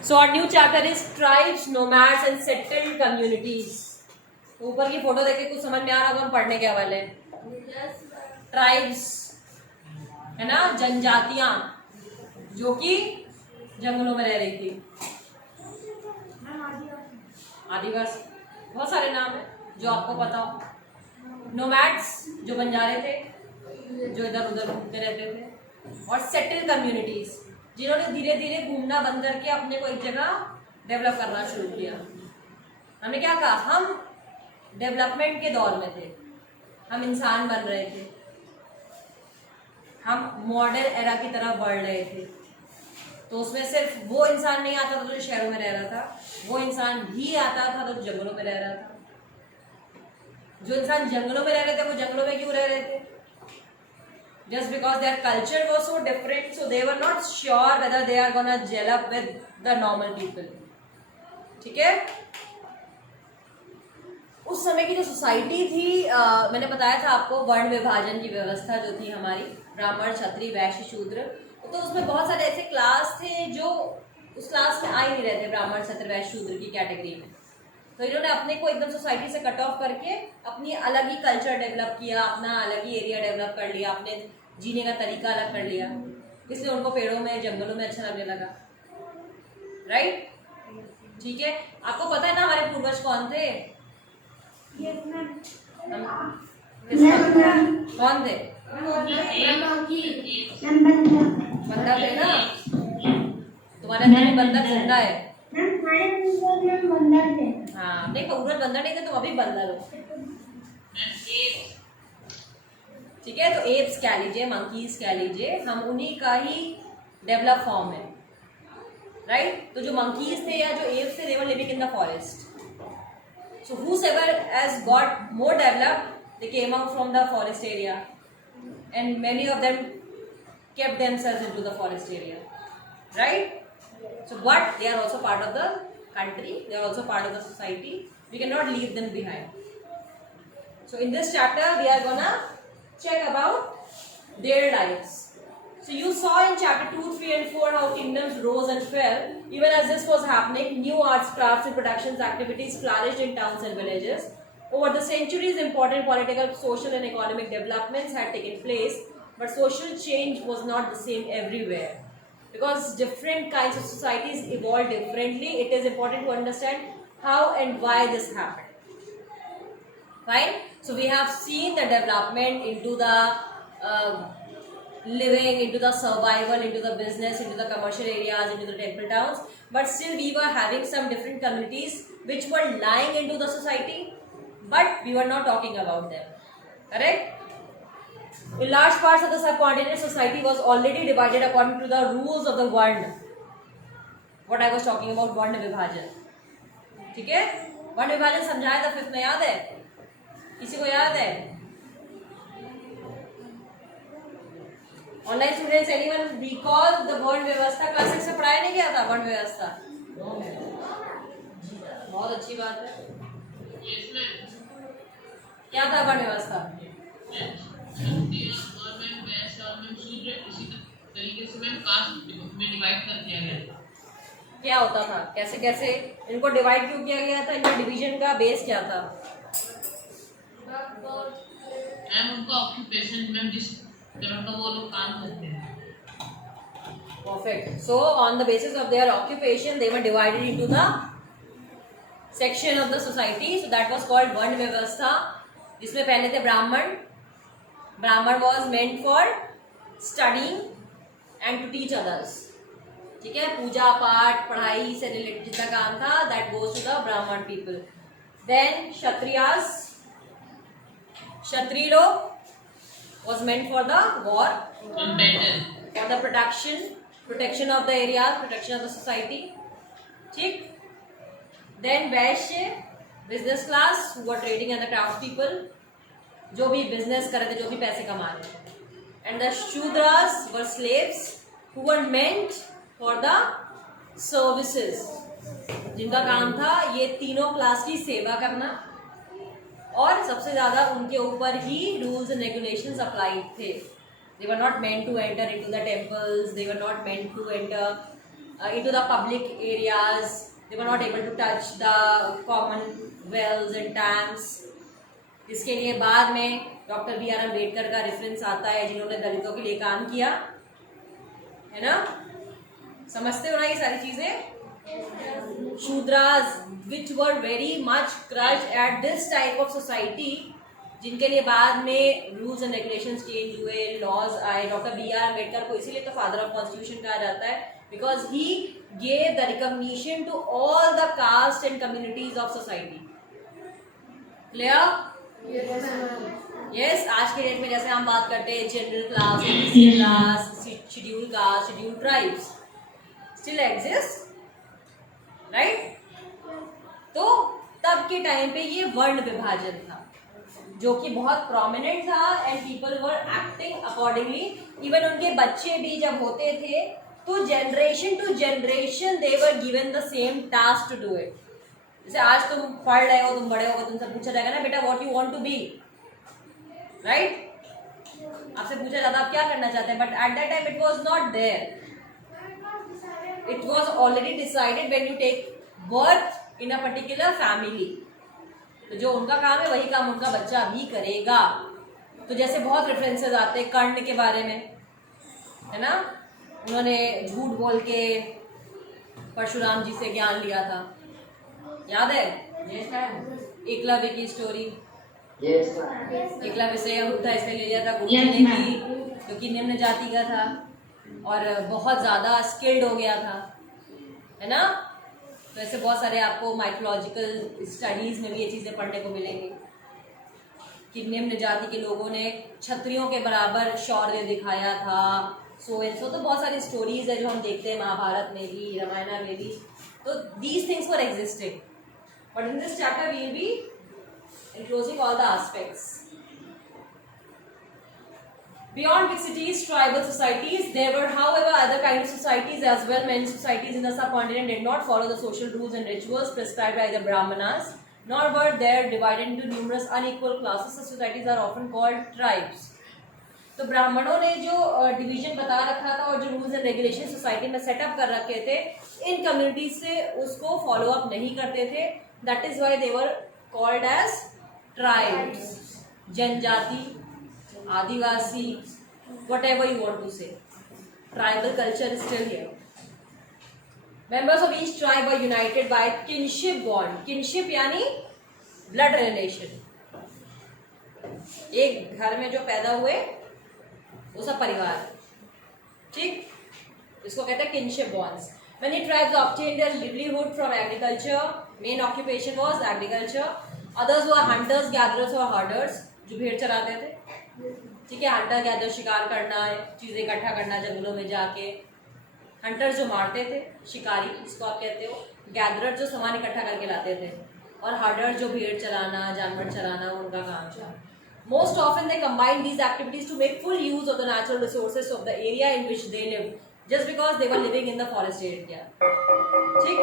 So our new chapter is tribes, nomads and settled communities. ऊपर की photo देख के कुछ समझ में आ रहा होगा हम पढ़ने क्या वाले हैं. ट्राइब्स है ना, जनजातियां जो कि जंगलों में रह रही थी. आदिवासी, बहुत सारे नाम है जो आपको पता हो. नोमैड्स जो बंजारे थे, जो इधर उधर घूमते रहते थे. और सेटल कम्युनिटीज जिन्होंने धीरे धीरे घूमना बंद करके अपने को एक जगह डेवलप करना शुरू किया. हमने क्या कहा, हम डेवलपमेंट के दौर में थे, हम इंसान बन रहे थे, हम मॉडर्न एरा की तरफ बढ़ रहे थे. तो उसमें सिर्फ वो इंसान नहीं आता था जो शहरों में रह रहा था, वो इंसान भी आता था जो जंगलों में रह रहा था. जो इंसान जंगलों में रह रहे थे वो जंगलों में क्यों रह रहे थे? Just because their culture was so different, so they were not sure whether they are gonna gel up with the normal people. ठीक है. उस समय की जो सोसाइटी थी, मैंने बताया था आपको, वर्ण विभाजन की व्यवस्था जो थी हमारी, ब्राह्मण, क्षत्रिय, वैश्य, शूद्र. तो उसमें बहुत सारे ऐसे क्लास थे जो उस क्लास में आ ही नहीं रहे थे, ब्राह्मण, क्षत्रिय, वैश्य, शूद्र की कैटेगरी में. तो इन्होंने अपने को एकदम सोसाइटी से कट ऑफ करके अपनी अलग ही कल्चर डेवलप किया, अपना अलग ही एरिया डेवलप कर लिया, अपने जीने का तरीका अलग कर लिया. इसलिए उनको पेड़ों में, जंगलों में अच्छा लगने लगा. राइट. ठीक है. आपको पता है ना हमारे पूर्वज कौन थे? कौन थे? बंदर थे ना. तुम्हारे अंदर भी बंदर जिंदा है. हाँ देखो, पूर्वज बंदर नहीं थे, तुम अभी बंदर हो. ठीक है. तो एप्स कह लीजिए, मंकीज कह लीजिए, हम उन्हीं का ही डेवलप फॉर्म है. राइट. तो जो मंकीज थे या जो एप्स थे, they were living in the forest. So whosoever has got more developed, they came out from the forest area, and many of them kept themselves into the forest area. Right. So but they are also part of the country, they are also part of the society. We cannot leave them behind. So in this chapter we are gonna check about their lives. So you saw in chapter 2, 3 and 4 how kingdoms rose and fell. Even as this was happening, new arts, crafts and productions activities flourished in towns and villages. Over the centuries, important political, social and economic developments had taken place, but social change was not the same everywhere. Because different kinds of societies evolved differently, it is important to understand how and why this happened. Fine. So we have seen the development into the living, into the survival, into the business, into the commercial areas, into the temple towns. But still we were having some different communities which were lying into the society, but we were not talking about them. Correct? In large parts of the subcontinent, society was already divided according to the rules of the Varna. What I was talking about, Varna Vibhajan. ठीक है. वर्ण विभाजन समझाया था 5th में, याद है? किसी को याद है? Online students, anyone recall the वर्ण व्यवस्था? क्लास 6 से पढ़ाया नहीं गया था वर्ण व्यवस्था? बहुत अच्छी बात है. क्या था वर्ण व्यवस्था? क्या होता था, कैसे कैसे इनको डिवाइड क्यों किया गया था? इनका डिवीजन का बेस क्या था? उनका ऑक्यूपेशन में जिस तरह का वो लोग काम करते हैं. Perfect. So on the basis of their occupation, they were divided into the section of the society. So that was called Varna Vyavastha. जिसमें पहले थे ब्राह्मण. ब्राह्मण was meant for studying and to teach others. ठीक है. पूजा पाठ, पढ़ाई से रिलेटेड जितना काम था, that goes to the ब्राह्मण people. Then Kshatriyas, क्षत्रिय लोग was meant for the war, for the protection of the area, protection of the society. ठीक. Then Vysya, business class, who were trading and the craft people, जो भी business कर रहे थे, जो भी पैसे कमा रहे थे. And the Shudras were slaves who were meant for the services, जिनका काम था ये तीनों क्लास की सेवा करना, और सबसे ज्यादा उनके ऊपर ही रूल्स एंड रेगुलेशंस अप्लाइड थे. They were not meant to enter into the temples, they were not meant to enter into the public areas. They were not able to touch the common wells and tanks. इसके लिए बाद में doctor B R Ambedkar का reference आता है, जिन्होंने दलितों के लिए काम किया है ना. समझते हो ना ये सारी चीजें. Shudras which were very much crushed at this type of society, जिनके लिए बाद में रूल्स एंड रेगुलेशंस चेंज हुए, लॉज आए. डॉक्टर बी आर अम्बेडकर को इसीलिए तो फादर ऑफ कॉन्स्टिट्यूशन कहा जाता है, because he gave the recognition to all the caste and communities of society. Clear? Yes. आज के डेट में जैसे हम बात करते हैं general class, OBC class, schedule caste, schedule tribes still exist, right. तो तब के टाइम पे ये वर्ण विभाजन था जो कि बहुत प्रोमिनेंट था, and people were acting accordingly. Even उनके बच्चे भी जब होते थे तो generation to generation they were given the same task to do it. जैसे आज तुम पढ़ रहे हो, तुम बड़े हो, तुमसे पूछा जाएगा ना बेटा what you want to be, right. आपसे पूछा जाता आप क्या करना चाहते हैं, but at that time it was not there. It was already decided when you take birth in a particular family. तो जो उनका काम है वही काम उनका बच्चा भी करेगा. तो जैसे बहुत रेफरेंसेस आते हैं कर्ण के बारे में, है ना. उन्होंने झूठ बोल के परशुराम जी से ज्ञान लिया था, याद है. एकलव्य की स्टोरी. एकलव्य से उठा इसने ले लिया था गुरुजी ने की, क्योंकि निम्न जाति का था और बहुत ज्यादा स्किल्ड हो गया था, है ना. तो ऐसे बहुत सारे आपको माइथोलॉजिकल स्टडीज में भी ये चीजें पढ़ने को मिलेंगी कि निम्न जाति के लोगों ने क्षत्रियों के बराबर शौर्य दिखाया था. So and so. तो बहुत सारी स्टोरीज है जो हम देखते हैं महाभारत में भी, रामायण में भी. तो these things were existing, but in this chapter we will be enclosing all the aspects. Beyond big cities, tribal societies, there were, however, other kinds of societies as well. Many societies in the subcontinent did not follow the social rules and rituals prescribed by the Brahmanas, nor were they divided into numerous unequal classes. Such societies are often called tribes. तो ब्राह्मणों ने जो division बता रखा था और जो rules and regulation society में सेटअप कर रखे थे, इन कम्युनिटीज से उसको फॉलो अप नहीं करते थे. That is why they were called as tribes. जनजाति, आदिवासी, whatever you want to say, tribal culture is still here. Members of each tribe were united by kinship bond. Kinship यानी blood relation. एक घर में जो पैदा हुए वो सब परिवार, ठीक. इसको कहते हैं kinship bonds. Many tribes obtained their livelihood from agriculture. Main occupation was agriculture. Others were hunters, gatherers or herders, जो भेड़ चराते थे, ठीक है. हंटर गैदर शिकार करना, चीजें इकट्ठा करना जंगलों में जाके. हंटर जो मारते थे, शिकारी जिसको आप कहते हो. गैदरर जो सामान इकट्ठा करके लाते थे, और हर्डर जो भेड़ चराना, जानवर चराना, उनका काम था. Most often they combine these activities to make full use of the natural resources of the area in which they live, just because they were living in the forest area, ठीक.